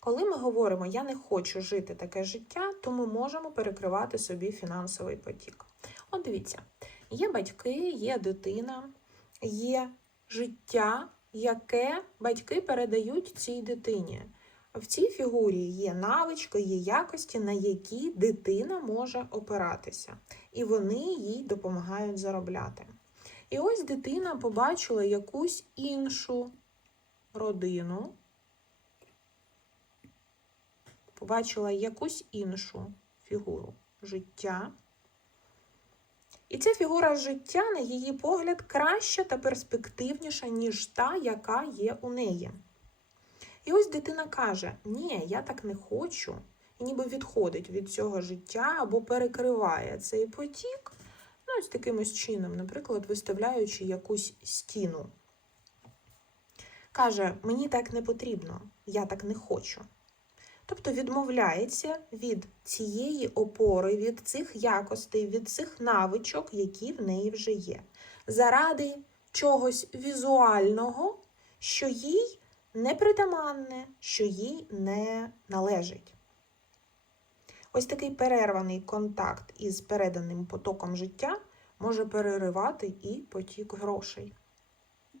Коли ми говоримо Я не хочу жити таке життя, то ми можемо перекривати собі фінансовий потік. От дивіться, є батьки, є дитина, є життя, яке батьки передають цій дитині. В цій фігурі є навички, є якості, на які дитина може опиратися, і вони їй допомагають заробляти. І ось дитина побачила якусь іншу родину, побачила якусь іншу фігуру життя. І ця фігура життя, на її погляд, краща та перспективніша, ніж та, яка є у неї. І ось дитина каже: Ні, я так не хочу, і ніби відходить від цього життя або перекриває цей потік, ну, ось таким ось чином, наприклад, виставляючи якусь стіну. Каже, мені так не потрібно, я так не хочу. Тобто відмовляється від цієї опори, від цих якостей, від цих навичок, які в неї вже є, заради чогось візуального, що їй непритаманне, що їй не належить. Ось такий перерваний контакт із переданим потоком життя може переривати і потік грошей.